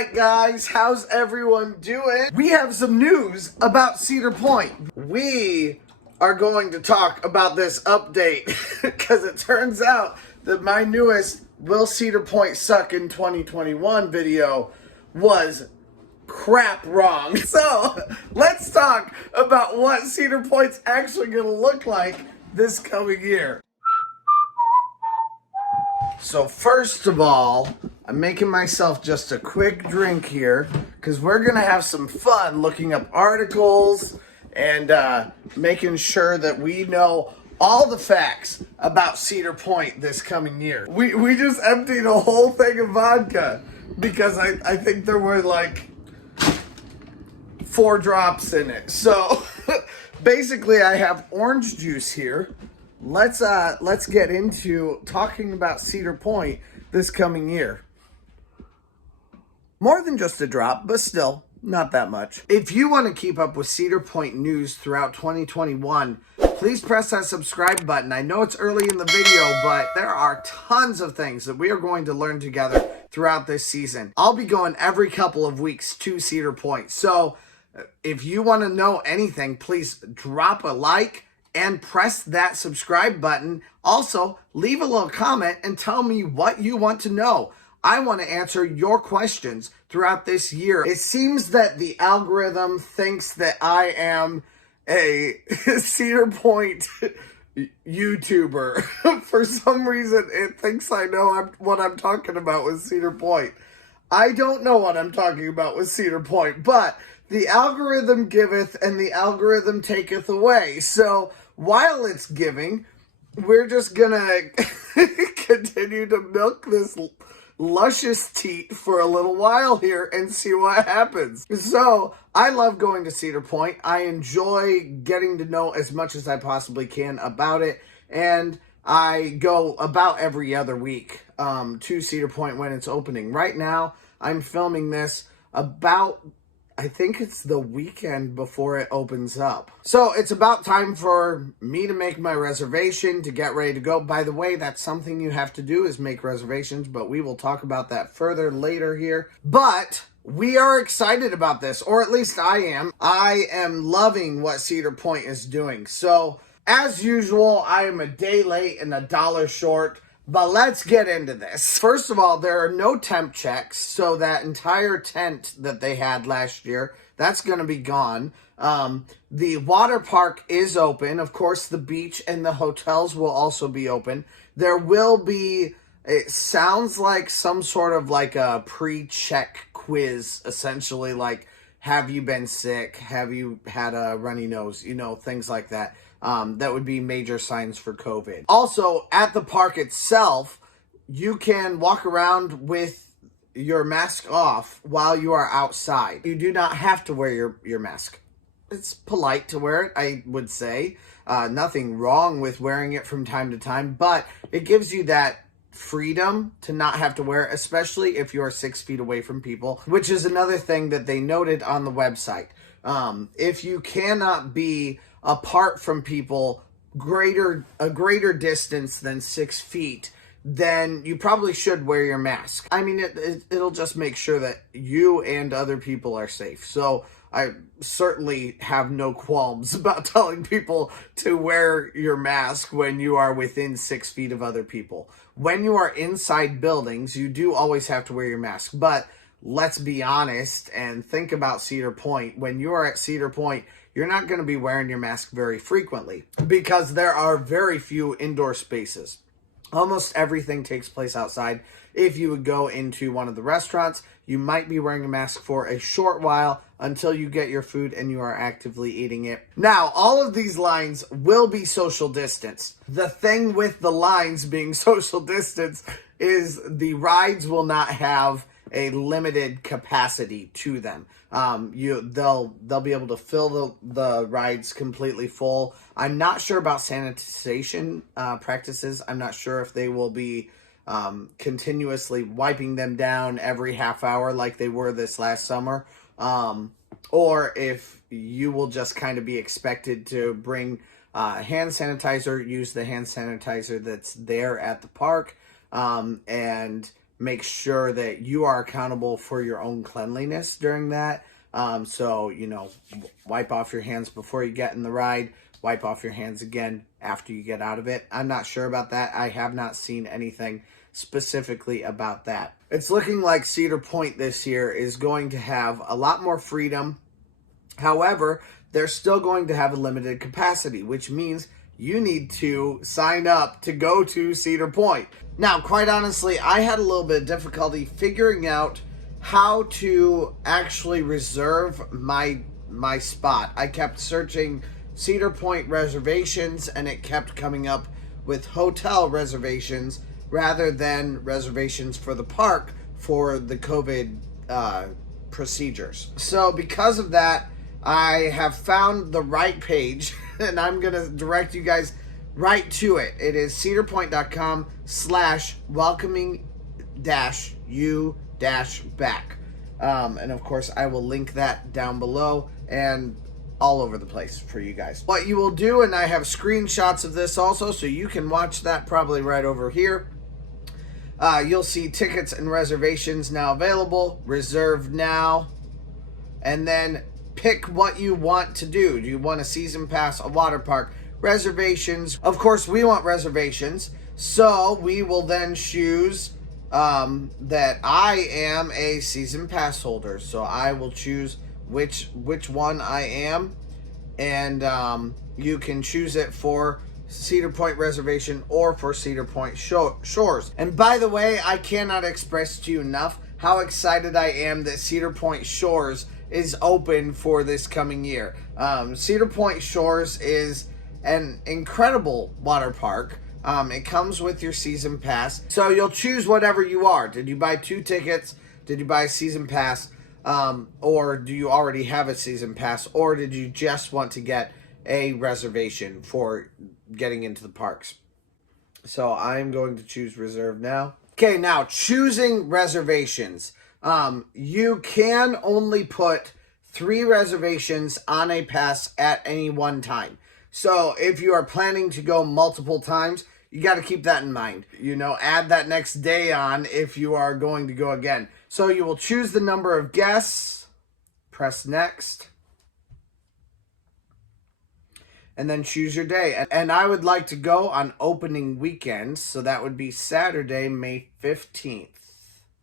right, guys, how's everyone doing? We have some news about Cedar Point. We are going to talk about this update because it turns out that my newest Will Cedar Point Suck in 2021 video was crap wrong. So let's talk about what Cedar Point's actually going to look like this coming year. So first of all, I'm making myself just a quick drink here because we're going to have some fun looking up articles and making sure that we know all the facts about Cedar Point this coming year. We just emptied a whole thing of vodka because I think there were like 4 drops in it. So basically I have orange juice here. Let's get into talking about Cedar Point this coming year. More than just a drop, but still not that much. If you want to keep up with Cedar Point news throughout 2021, please press that subscribe button. I know it's early in the video, but there are tons of things that we are going to learn together throughout this season. I'll be going every couple of weeks to Cedar Point. So if you want to know anything, please drop a like and press that subscribe button. Also, leave a little comment and tell me what you want to know. I want to answer your questions throughout this year. It seems that the algorithm thinks that I am a Cedar Point YouTuber. For some reason, it thinks I know what I'm talking about with Cedar Point. I don't know what I'm talking about with Cedar Point, but the algorithm giveth and the algorithm taketh away. So while it's giving, we're just gonna continue to milk this luscious teat for a little while here and see what happens. So I love going to Cedar Point. I enjoy getting to know as much as I possibly can about it, and I go about every other week to Cedar Point when it's opening. Right now, I'm filming this about, I think it's the weekend before it opens up. So it's about time for me to make my reservation to get ready to go. By the way, that's something you have to do is make reservations, but we will talk about that further later here. But we are excited about this, or at least I am. I am loving what Cedar Point is doing. So as usual, I am a day late and $1 short. But let's get into this. First of all, there are no temp checks, so that entire tent that they had last year, that's going to be gone. The water park is open. Of course, the beach and the hotels will also be open. There will be, it sounds like some sort of like a pre-check quiz, essentially, like, have you been sick? Have you had a runny nose? You know, things like that. That would be major signs for COVID. Also, at the park itself, you can walk around with your mask off while you are outside. You do not have to wear your mask. It's polite to wear it, I would say. Nothing wrong with wearing it from time to time, but it gives you that freedom to not have to wear it, especially if you're 6 feet away from people, which is another thing that they noted on the website. If you cannot be apart from people a greater distance than 6 feet, then you probably should wear your mask. I mean, it'll just make sure that you and other people are safe. So I certainly have no qualms about telling people to wear your mask when you are within 6 feet of other people. When you are inside buildings, you do always have to wear your mask. But let's be honest and think about Cedar Point. When you are at Cedar Point, you're not going to be wearing your mask very frequently because there are very few indoor spaces. Almost everything takes place outside. If you would go into one of the restaurants, you might be wearing a mask for a short while until you get your food and you are actively eating it. Now, all of these lines will be social distance. The thing with the lines being social distance is the rides will not have a limited capacity to them. They'll be able to fill the rides completely full. I'm not sure about sanitization practices. I'm not sure if they will be continuously wiping them down every half hour like they were this last summer, or if you will just kind of be expected to bring hand sanitizer, use the hand sanitizer that's there at the park, and make sure that you are accountable for your own cleanliness during that. So, wipe off your hands before you get in the ride, wipe off your hands again after you get out of it. I'm not sure about that. I have not seen anything specifically about that. It's looking like Cedar Point this year is going to have a lot more freedom. However, they're still going to have a limited capacity, which means you need to sign up to go to Cedar Point. Now, quite honestly, I had a little bit of difficulty figuring out how to actually reserve my spot. I kept searching Cedar Point reservations, and it kept coming up with hotel reservations rather than reservations for the park for the COVID procedures. So because of that, I have found the right page, and I'm going to direct you guys right to it. It is cedarpoint.com/welcoming-you-back. And of course, I will link that down below and all over the place for you guys. What you will do, and I have screenshots of this also, so you can watch that probably right over here. You'll see tickets and reservations now available, reserve now, and then pick what you want to do. Do you want a season pass, a water park, reservations? Of course, we want reservations, so we will then choose that I am a season pass holder. So I will choose which one I am, and you can choose it for Cedar Point Reservation or for Cedar Point Shores. And by the way, I cannot express to you enough how excited I am that Cedar Point Shores is open for this coming year. Cedar Point Shores is an incredible water park. It comes with your season pass. So you'll choose whatever you are. Did you buy 2 tickets? Did you buy a season pass? Or do you already have a season pass? Or did you just want to get a reservation for getting into the parks? So I'm going to choose reserve now. Okay, now choosing reservations. You can only put 3 reservations on a pass at any one time. So if you are planning to go multiple times, you got to keep that in mind. Add that next day on if you are going to go again. So you will choose the number of guests, press next, and then choose your day. And I would like to go on opening weekends, so that would be Saturday, May 15th.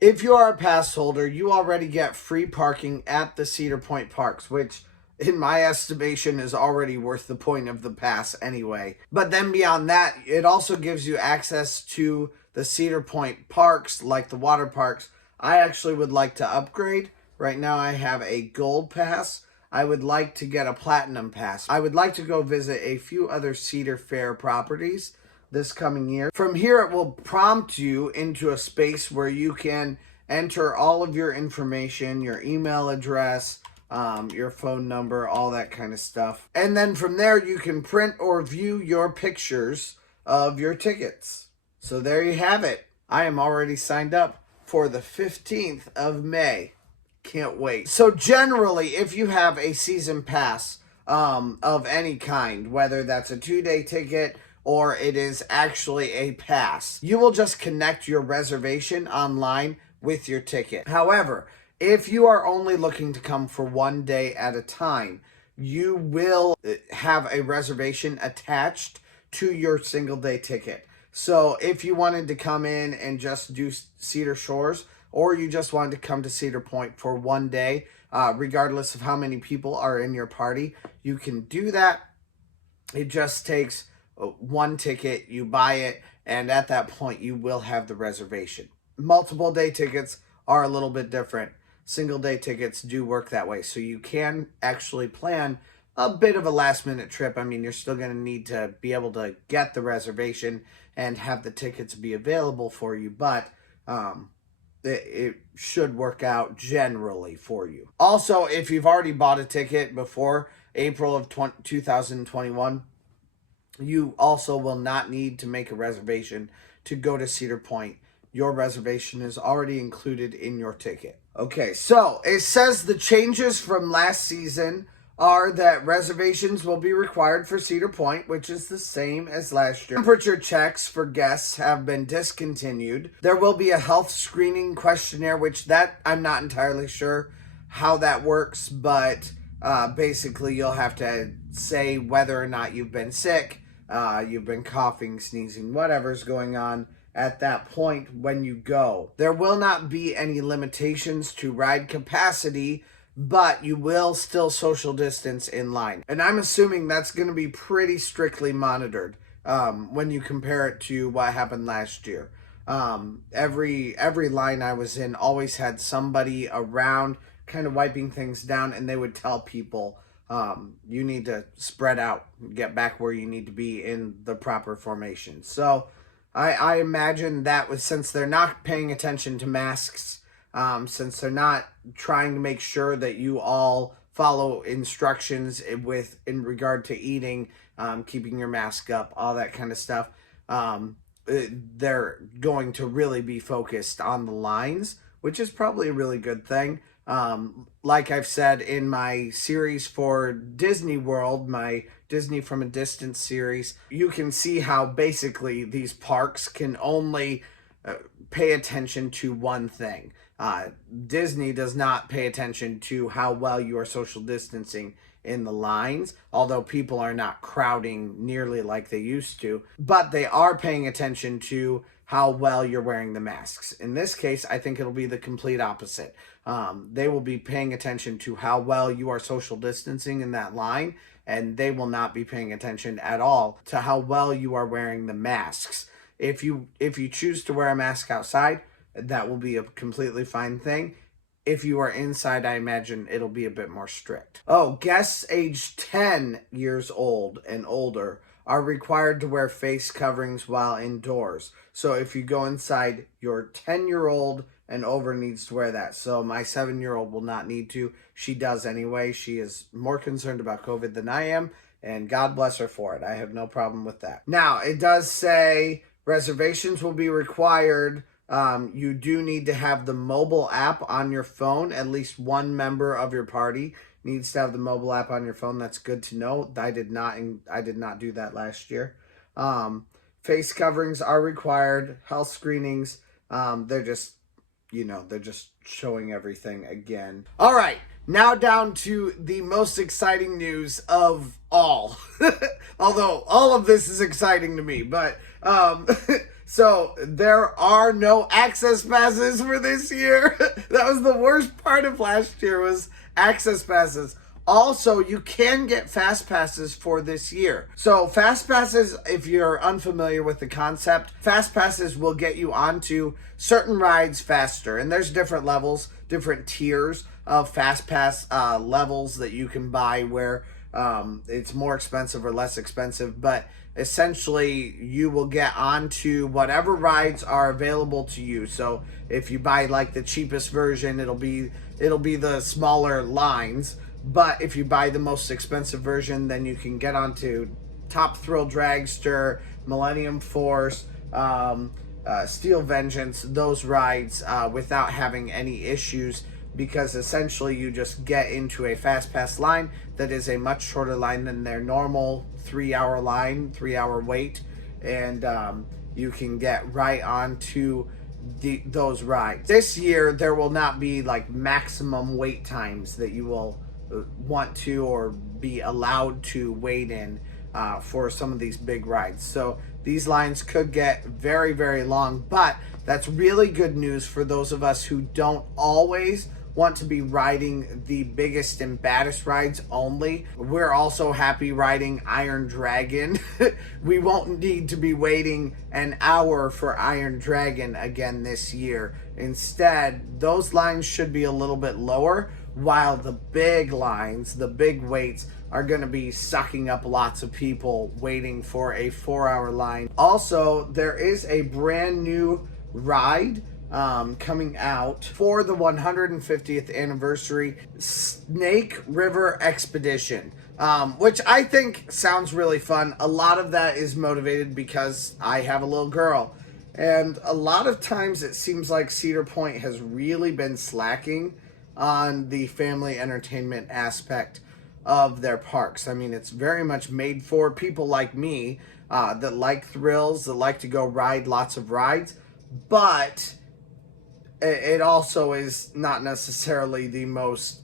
If you are a pass holder, you already get free parking at the Cedar Point parks, which in my estimation is already worth the point of the pass anyway. But then beyond that, it also gives you access to the Cedar Point parks, like the water parks. I actually would like to upgrade. Right now I have a gold pass. I would like to get a platinum pass. I would like to go visit a few other Cedar Fair properties this coming year. From here, it will prompt you into a space where you can enter all of your information, your email address, your phone number, all that kind of stuff. And then from there, you can print or view your pictures of your tickets. So there you have it. I am already signed up for the 15th of May. Can't wait. So generally, if you have a season pass of any kind, whether that's a 2-day ticket or it is actually a pass, you will just connect your reservation online with your ticket. However, if you are only looking to come for 1 day at a time, you will have a reservation attached to your single day ticket. So if you wanted to come in and just do Cedar Shores, or you just wanted to come to Cedar Point for 1 day, regardless of how many people are in your party, you can do that. It just takes 1 ticket, you buy it, and at that point you will have the reservation. Multiple day tickets are a little bit different. Single day tickets do work that way, so you can actually plan a bit of a last minute trip. I mean, you're still going to need to be able to get the reservation and have the tickets be available for you, but it should work out generally for you. Also, if you've already bought a ticket before April of 2021, you also will not need to make a reservation to go to Cedar Point. Your reservation is already included in your ticket. Okay, so it says the changes from last season are that reservations will be required for Cedar Point, which is the same as last year. Temperature checks for guests have been discontinued. There will be a health screening questionnaire, which that I'm not entirely sure how that works, but basically you'll have to say whether or not you've been sick, you've been coughing, sneezing, whatever's going on at that point when you go. There will not be any limitations to ride capacity, but you will still social distance in line. And I'm assuming that's going to be pretty strictly monitored when you compare it to what happened last year. Every line I was in always had somebody around kind of wiping things down, and they would tell people, you need to spread out, get back where you need to be in the proper formation. So I imagine that was, since they're not paying attention to masks, since they're not trying to make sure that you all follow instructions in regard to eating, keeping your mask up, all that kind of stuff, they're going to really be focused on the lines, which is probably a really good thing. Like I've said in my series for Disney World, my Disney from a Distance series, you can see how basically these parks can only pay attention to one thing. Disney does not pay attention to how well you are social distancing in the lines, although people are not crowding nearly like they used to, but they are paying attention to how well you're wearing the masks. In this case, I think it'll be the complete opposite. They will be paying attention to how well you are social distancing in that line, and they will not be paying attention at all to how well you are wearing the masks. If you choose to wear a mask outside, that will be a completely fine thing. If you are inside, I imagine it'll be a bit more strict. Oh, guests aged 10 years old and older are required to wear face coverings while indoors. So if you go inside, your 10-year-old and over needs to wear that. So my 7-year-old will not need to. She does anyway. She is more concerned about COVID than I am, and God bless her for it. I have no problem with that. Now, it does say reservations will be required. You do need to have the mobile app on your phone. At least one member of your party needs to have the mobile app on your phone. That's good to know. I did not do that last year. Face coverings are required. Health screenings. They're just showing everything again. All right, now down to the most exciting news of all. Although all of this is exciting to me, but so there are no access passes for this year. That was the worst part of last year, was access passes. Also, you can get fast passes for this year. So fast passes, if you're unfamiliar with the concept, fast passes will get you onto certain rides faster. And there's different levels, different tiers of fast pass levels that you can buy where it's more expensive or less expensive. But essentially, you will get onto whatever rides are available to you. So if you buy like the cheapest version, it'll be the smaller lines. But if you buy the most expensive version, then you can get onto Top Thrill Dragster, Millennium Force, Steel Vengeance, those rides without having any issues, because essentially you just get into a fast pass line that is a much shorter line than their normal 3-hour line, 3-hour wait, and you can get right onto those rides. This year there will not be like maximum wait times that you will want to or be allowed to wait in for some of these big rides. So these lines could get very, very long, but that's really good news for those of us who don't always want to be riding the biggest and baddest rides only. We're also happy riding Iron Dragon. We won't need to be waiting an hour for Iron Dragon again this year. Instead, those lines should be a little bit lower, while the big lines, the big waits, are going to be sucking up lots of people waiting for a 4-hour line. Also, there is a brand new ride coming out for the 150th anniversary, Snake River Expedition, which I think sounds really fun. A lot of that is motivated because I have a little girl, and a lot of times it seems like Cedar Point has really been slacking on the family entertainment aspect of their parks. I mean, it's very much made for people like me that like thrills, that like to go ride lots of rides, but it also is not necessarily the most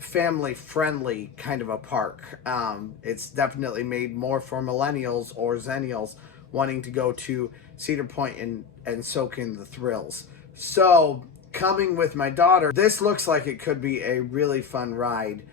family friendly kind of a park. It's definitely made more for millennials or zennials wanting to go to Cedar Point and soak in the thrills. So, coming with my daughter, this looks like it could be a really fun ride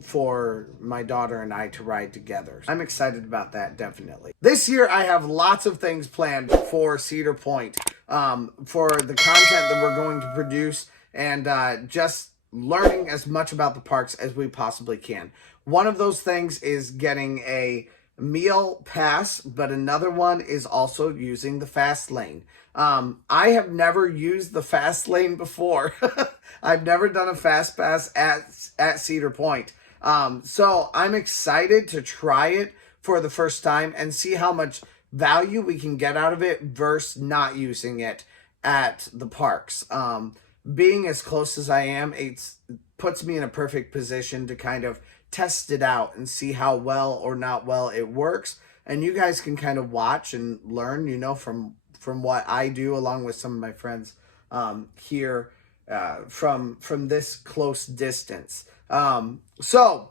for my daughter and I to ride together. I'm excited about that, definitely. This year, I have lots of things planned for Cedar Point, for the content that we're going to produce, and just learning as much about the parks as we possibly can. One of those things is getting a meal pass, but another one is also using the fast lane. I have never used the fast lane before. I've never done a fast pass at Cedar Point. So I'm excited to try it for the first time and see how much value we can get out of it versus not using it at the parks. Being as close as I am, it puts me in a perfect position to kind of test it out and see how well or not well it works. And you guys can kind of watch and learn, you know, from what I do along with some of my friends here from this close distance. So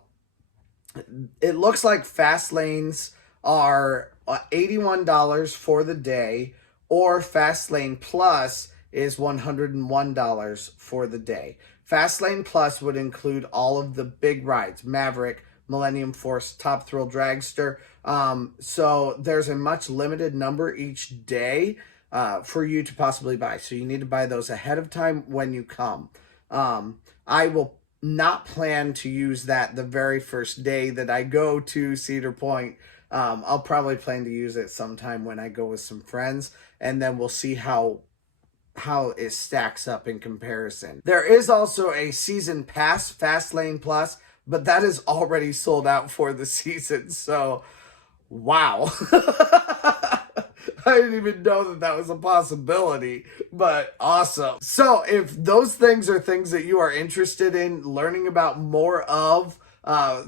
it looks like fast lanes are $81 for the day, or Fast Lane Plus is $101 for the day. Fast Lane Plus would include all of the big rides, Maverick, Millennium Force, Top Thrill Dragster. So there's a much limited number each day for you to possibly buy. So you need to buy those ahead of time when you come. I will not plan to use that the very first day that I go to Cedar Point. I'll probably plan to use it sometime when I go with some friends, and then we'll see how it stacks up in comparison. There is also a season pass, Fast Lane Plus, but that is already sold out for the season. So, wow. I didn't even know that was a possibility, but awesome. So if those things are things that you are interested in learning about more of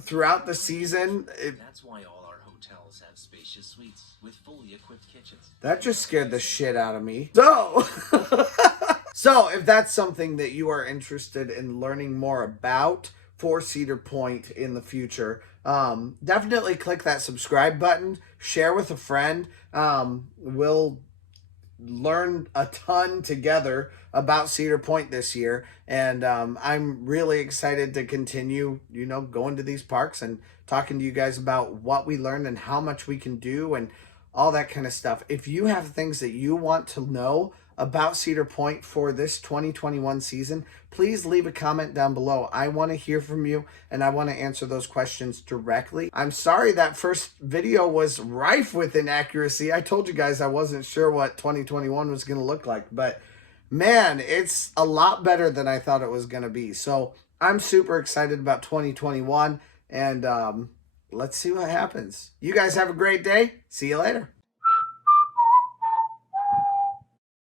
throughout the season. That's why all our hotels have spacious suites with fully equipped kitchens. That just scared the shit out of me. So, so if that's something that you are interested in learning more about for Cedar Point in the future, definitely click that subscribe button, share with a friend. We'll learn a ton together about Cedar Point this year, and I'm really excited to continue, you know, going to these parks and talking to you guys about what we learned and how much we can do and all that kind of stuff. If you have things that you want to know about Cedar Point for this 2021 season, please leave a comment down below. I want to hear from you, and I want to answer those questions directly. I'm sorry that first video was rife with inaccuracy. I told you guys I wasn't sure what 2021 was going to look like, but man, it's a lot better than I thought it was going to be. So I'm super excited about 2021, and let's see what happens. You guys have a great day. See you later.